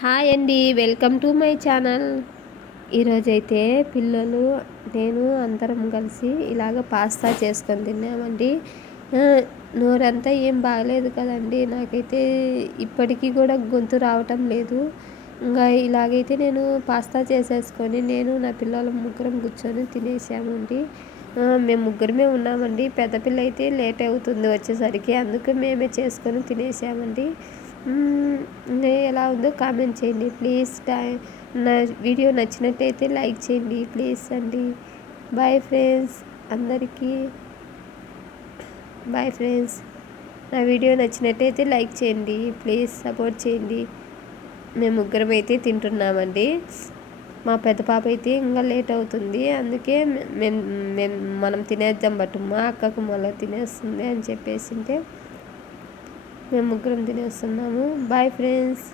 Hi అండి welcome to my channel. ఈరోజైతే పిల్లలు నేను అందరం కలిసి ఇలాగ పాస్తా చేసుకొని తిన్నామండి. నోరంతా ఏం బాగలేదు కదండి. నాకైతే ఇప్పటికీ కూడా గొంతు రావటం లేదు. ఇంకా ఇలాగైతే నేను పాస్తా చేసేసుకొని నేను నా పిల్లల ముగ్గురం కూర్చొని తినేసామండి. మేము ముగ్గురమే ఉన్నామండి. పెద్ద పిల్ల అయితే లేట్ అవుతుంది వచ్చేసరికి. అందుకు మేమే చేసుకొని తినేసామండి. ఎలా ఉందో కామెంట్ చేయండి. ప్లీజ్ టై నా వీడియో నచ్చినట్టయితే లైక్ చేయండి. ప్లీజ్ అండి. Bye friends. అందరికీ బాయ్ ఫ్రెండ్స్. నా వీడియో నచ్చినట్టయితే లైక్ చేయండి. ప్లీజ్ సపోర్ట్ చేయండి. మేము ముగ్గురం అయితే తింటున్నామండి. మా పెద్ద పాప అయితే ఇంకా లేట్ అవుతుంది. అందుకే మేము మనం తినేద్దాం బట్ మా అక్కకు మళ్ళీ తినేస్తుంది అని చెప్పేసి మేము ముగ్గురం తినేస్తున్నాము. Bye friends